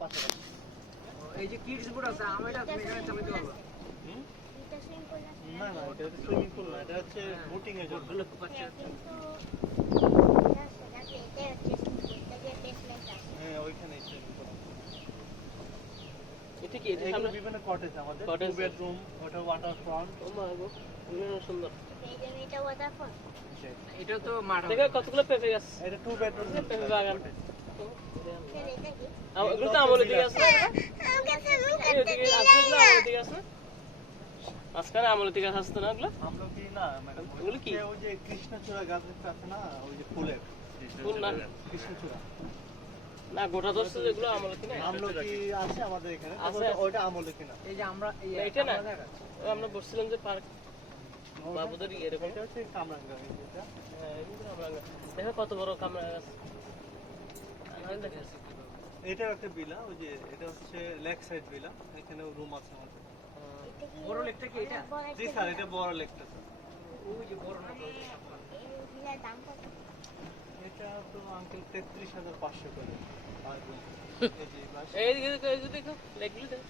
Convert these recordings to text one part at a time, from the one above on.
পাশাপাশি। এই যে কিডস বোর্ড আছে আমি এটা তুমি এখানে চালাতে পারবো। এটা সুইমিং পুল না না, এটা হচ্ছে সুইমিং পুল না, এটা হচ্ছে বোটিং এর জন্য। বোর্ডগুলো খুব বাচ্চা কিন্তু এটা হচ্ছে এটা যে টেসমেন্ট আছে হ্যাঁ, ওইখানেই সুইমিং পুল। এটা কি? এটা এগুলো সামনে বিভিন্ন কটেজ আমাদের, Cottage? 2 বেডরুম, ওটা ওয়াটার ফ্রন্ট। ও মা গো, বিভিন্ন সুন্দর। এই যে এটা ওয়াটারফল এটা তো মাঠ দেখো কতগুলো পেঁপে গাছ, এটা 2 বেডরুম পেঁপে বাগান। এটা কি এগুলো তো আমলের দিকে আছে না? আমাকে তুমি এই ওদিকে আছে না, আমলের দিকে আছে না? মাঝখানে আমলের দিকে আছে না ওগুলো? আমরা কি না ম্যাডাম, ওগুলো কি? ওই যে কৃষ্ণচূড়া গাছ একটা আছে না, ওই যে ফুলের ফুল না, কৃষ্ণচূড়া। না গোটা দশ যেগুলো আমলকি না, আমলকি আছে আমাদের এখানে, আছে, তবে আছে। ওইটা আমলকি না। এই যে আমরা এই না, এটা না। আমরা দেখাচ্ছি। ওই আমরা বসছিলাম যে পার্ক বাবুদের এরকম। এটা হচ্ছে কামরাঙ্গা, এই যেটা। হ্যাঁ, এগুলো আমরা দেখো কত বড় কামরা গাছ। এটা একটা বিলা, ওই যে এটা হচ্ছে লেক সাইড বিলা, এখানে রুম আছে আমাদের। এটা কি বড় লেকটা কি এটা? জি স্যার, এটা বড় লেকটা স্যার। ওই যে বড় না তো এই ভিলার দাম কত এটা তো আঙ্কেল 33,500 করে আর room। এই যে বাস। এই দিকে দেখো লেকগুলো দেখো।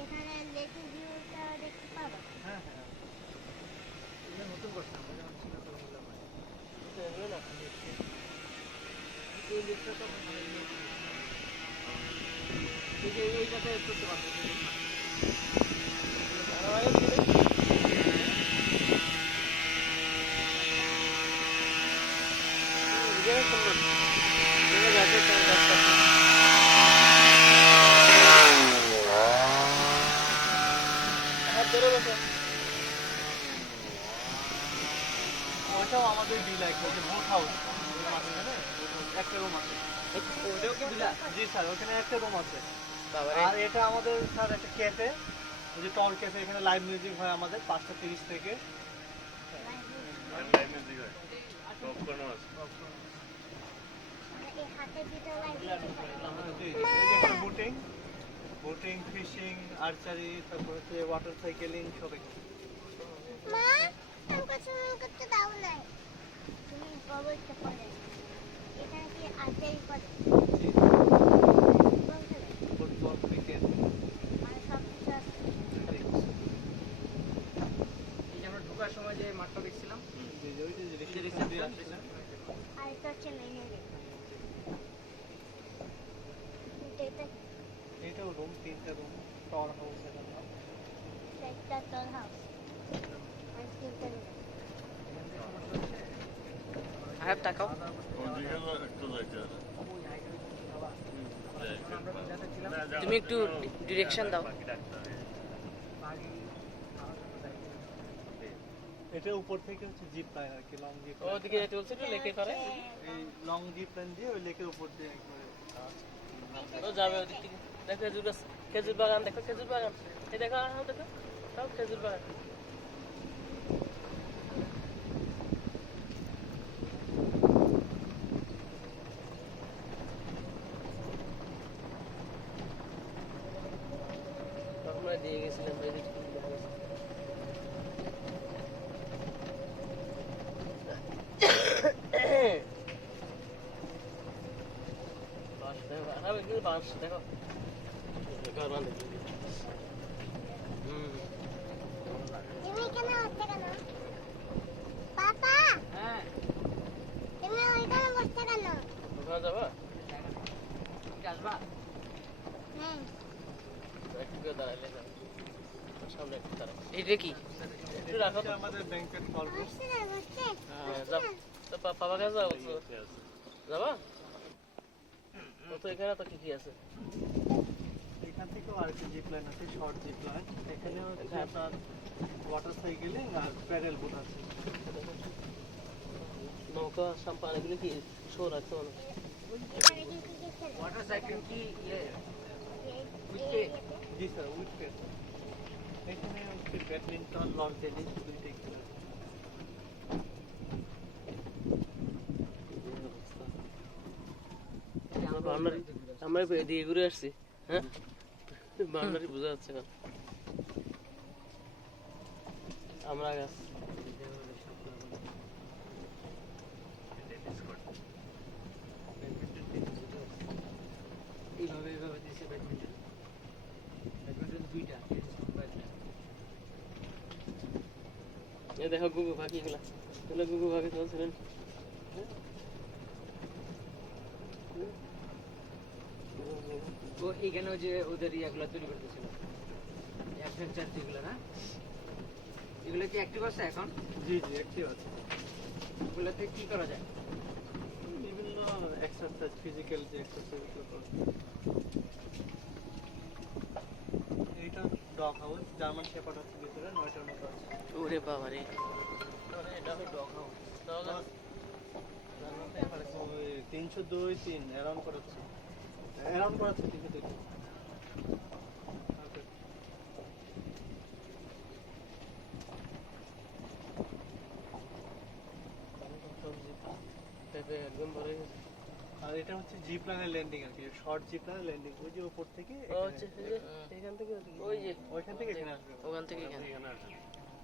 এখানে লেকের ভিউটা দেখতে পাবো হ্যাঁ হ্যাঁ, এটা নতুন করছে আমরা যখন ছিল তো বললাম এগুলো না। এই লেকটা তো মানে এই যে এইটাতে করতে পারবো আরো আগে দিকে দেখো। এদিকে সুন্দর। এদিকে গাছের সাথে গাছ আছে। হাত ধরে বসো। ওইটাও আমাদের বিলা, একটা হচ্ছে বোট হাউস, একটা রুম আছে। ওটাও কি বিলা? জি স্যার, ওখানে একটা রুম আছে। বাবারে। আর এটা আমাদের স্যার একটা ক্যাফে, ওই যে টল ক্যাফে, এখানে লাইভ মিউজিক হয় আমাদের 5:30 থেকে। মানে এই হাতে দুটো লাইট জি, এই যে এখানে বোটিং, ফিশিং, আর্চারি, তারপর হচ্ছে ওয়াটার সাইকেলিং সব এখানে। মা আমাকে সুইমিং করতে দাও নাই তুমি বলতে পারে এখানে কি আর্চারি করে জি, ফুটবল খেলে ফুটবল, ক্রিকেট, মানে সব কিছু আছে এই যে আমরা ঢোকার সময় যে মাঠটা দেখছিলাম জি, ওই যে reception রিসেপশন দিয়ে আসছে। আর এটা হচ্ছে মেন এরিয়া এটা এইটাও রুম, 3টা রুম, টাওয়ার হাউস এখানে। একটা টল হাউস আর তিনটা রুম হাত তাকাও। ওই হাইড্রোজেন আমরা তো দেখাচ্ছিলাম তুমি একটু ডিরেকশন দাও। বাড়ি এটা উপর থেকে হচ্ছে জিপ লাইন আর কি, লং জিপ ওদিকে যেতে বলছিল লেকে করে। এই লং জিপ লাইন দিয়ে ওই লেকের উপর দিয়ে একবারে ও যাবে ওদিক থেকে। দেখো খেজুর গাছ, খেজুর বাগান দেখো, খেজুর বাগান। এই দেখো, দেখো সব খেজুর বাগান। আমরা দিয়ে গেছিলাম এই দিক থেকে দেখা গেছে। বাঁশ দেখো, আরে কিন্তু বাঁশ দেখো। ঘর বাঁধে। তুমি কেন হচ্ছে কেন পাপা হ্যাঁ তুমি ওইখানে বসতে কেন ওখানে যাবা? কি আসবা হুম একটু করে দাঁড়াইলে যাবে। সামনে একটু দাঁড়াও। এটা কি? একটু রাখো তো। আমাদের ব্যাংকের কল। বসতে না বসতে হ্যাঁ, যাও। তো পাপা কাছে যাও বলছো। যাবা? ও তো এখানে তো কি কি আছে? এখান থেকেও আরেকটা জিপ লাইন আছে, শর্ট জিপ লাইন। এখানে হচ্ছে আপনার ওয়াটার সাইকেলিং আর প্যাডেল বোট আছে। নৌকা সাম্পান এগুলো কি শো রাখছে মানে? এখানে কি কি কি খেলে ওয়াটার সাইকেল কি ইয়ে জি স্যার, উইকেট। এখানে হচ্ছে ব্যাডমিন্টন, লন টেনিস দুইটাই খেলা হয়। আমরা এদিকে ঘুরে আসছি। হ্যাঁ, বাউন্ডারি বোঝা যাচ্ছে না। আমরা গাছ এইভাবে এইভাবে দিছে এই দেখো গুগু পাখি এগুলা, এগুলো গুগু পাখি চলছিলেন। ও এইখানে ওই যে ওদের ইয়াগুলো তৈরি করতেছিল, অ্যাডভেঞ্চার যেগুলো না, এগুলো কি অ্যাক্টিভ আছে এখন? জি জি অ্যাক্টিভ আছে। ওগুলোতে কি করা যায়? বিভিন্ন এক্সারসাইজ, ফিজিক্যাল যে এক্সারসাইজগুলো করে। এইটা ডগ হাউস, জার্মান শেপার্ড আছে ভিতরে, 9টার মতো আছে। ওরে বাবা রে, আরে এটা হলো dog house. Dog house German shepherd আছে ওই 302-3 অ্যারাউন্ড করাচ্ছে। অ্যারাউন্ড করাচ্ছে 302। ওকে। সবজি পেঁপে একদম বড় হয়ে গেছে। আর এটা হচ্ছে জি প্ল্যানের ল্যান্ডিং আর কি, শর্ট জি প্ল্যানের ল্যান্ডিং। ওই যে উপর থেকে ও হচ্ছে এই যে এখান থেকে ওই যে ওইখান থেকে এখানে আসবে। ওখান থেকে এখানে। এখানে আসবে।